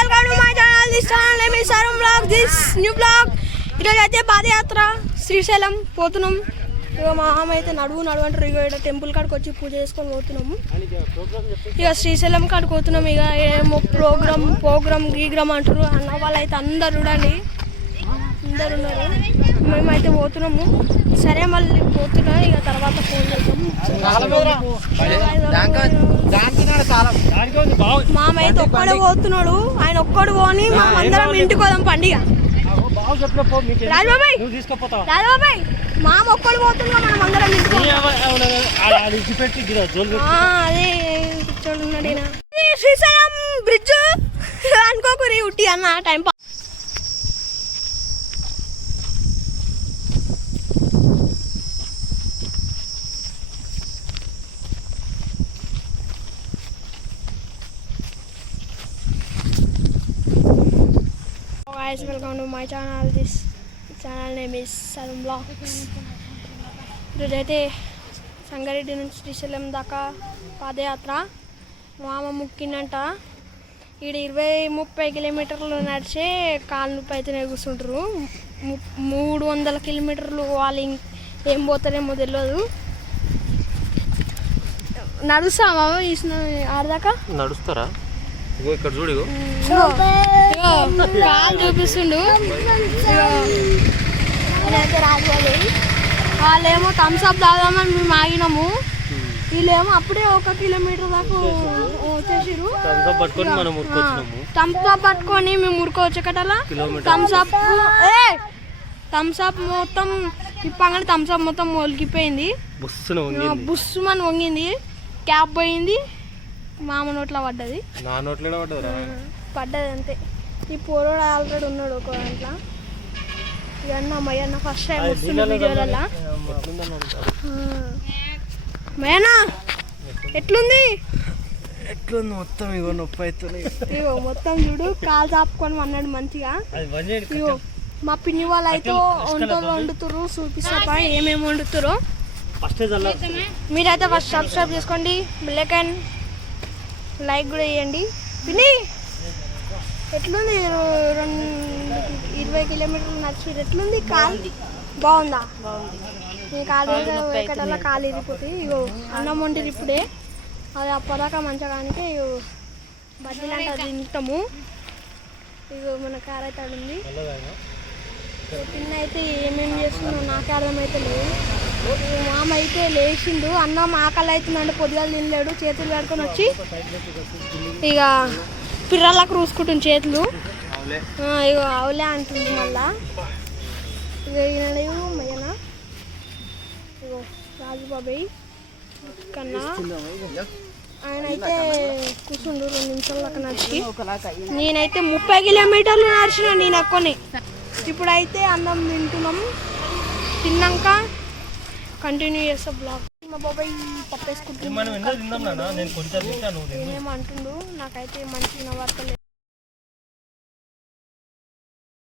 Welcome to my channel. This channel name is Arun blog. This new blog. ఈరోజు అయితే పాదయాత్ర శ్రీశైలం పోతున్నాం. ఇక మా అమ్మ అయితే నడువు అంటారు. ఇక ఇక్కడ టెంపుల్ కాడికి వచ్చి పూజ చేసుకొని పోతున్నాము. ఇక శ్రీశైలం కాడికి పోతున్నాం. ఇక ఏమో ప్రోగ్రామ్ గీగ్రామ్ అంటారు. అన్న వాళ్ళు అయితే అందరు చూడండి, అందరు ఉన్నారు. మేమైతే పోతున్నాము. సరే మళ్ళీ పోతున్నా. ఇక తర్వాత ఫోన్ చేద్దాము. మామ అయితే ఒక్కడే పోతున్నాడు. ఆయన ఒక్కడు పోని అందరం ఇంటికి పోదాం పండుగ. రాజబాబాయ్ మామ ఒక్కడు పోతున్నా, మనం అందరం అదే కూర్చోడున్నాడు. శ్రీశైలం బ్రిడ్జ్ అనుకోకూరి ఉట్టి అన్న time pass. Guys, welcome to my channel. This channel name is Arun Vlogs. ఈరోజైతే సంగారెడ్డి నుంచి శ్రీశైలం దాకా పాదయాత్ర. మామ ముక్కిందంట. ఈడ 20-30 కిలోమీటర్లు నడిచే కాలు నొప్పి అయితేనే కూర్చుంటారు. 300 కిలోమీటర్లు వాళ్ళు ఏం పోతారేమో తెలియదు. నడుస్తామా ఆడదాకా? నడుస్తారా? ఇక్కడ చూడు, కాలు చూపిస్తుండు. వాళ్ళేమో థమ్స్అప్ తాగామని మేము ఆగినాము. వీళ్ళేమో అప్పుడే 1 కిలోమీటర్ దాకా వచ్చేసారు. థమ్స్అప్ పట్టుకొని మేము ఉరుకోవచ్చకటలా. థమ్స్అప్ మొత్తం ఇప్పగానే థమ్స్అప్ మొత్తం ఒలిగిపోయింది. బుస్సుమని వంగింది. క్యాప్ పోయింది. మామ నోట్లో పడ్డది. నా నోట్లో పడ్డది అంతే. ఈ పోరోడు ఆల్రెడీ ఉన్నాడు ఒక దాంట్లో. ఇవన్న మయన్న ఫస్ట్ టైం వస్తున్న వీడియోలలో. మయన్నా ఎట్లుంది? మొత్తం ఇగో నొప్పి అవుతుంది. ఇగో మొత్తం చూడు, కాలు చాపుకొని అన్నాడు మంచిగా. ఇగో మా పిన్ని వాళ్ళు అయితే వండుతురు. చూపిస్తా ఏమేమి వండుతురో. మీరైతే ఫస్ట్ సబ్స్క్రైబ్ చేసుకోండి, బెల్ ఐకాన్ లైక్ కూడా చేయండి. పిన్ని ఎట్లుంది? 20 కిలోమీటర్లు నడిచి ఎట్లుంది? కాలు బాగుందా? నీ కాలు ఎక్కడల్లా కాలు ఇరిపోతుంది. ఇగో అన్నం వండిరు ఇప్పుడే. అది అప్పదాకా మంచిగా కానీ ఇగో బజ్జీలు అంటే అది తింటాము. ఇగో మన కార్ అయితే ఉంది. పిన్న అయితే ఏమేమి చేస్తుందో నాకే అర్థమైతే లేదు. మామ అయితే లేచిండు. అన్నం ఆకలి అవుతుందంటే పొద్దుగా తినలేడు. చేతులు పెట్టుకొని వచ్చి ఇక పిర్రలకు రూసుకుంటుంది చేతులు. ఇగో ఆవులే అంటుంది మళ్ళా. ఇక ఈయన మయ్యన ఇగో రాజుబాబాయ్ కన్నా ఆయన అయితే కూర్చుండు 2 నిమిషాల దాకా నడిచి. నేనైతే 30 కిలోమీటర్లు నడిచిన నేను ఎక్కువనే. ఇప్పుడైతే అన్నం తింటున్నాం. తిన్నాక కంటిన్యూ చేస్తా బ్లాగ్. మా బాబాయ్ పప్పేసుకుంటున్నాను. ఏమంటుండు నాకైతే మంచిగా వార్తలేదు.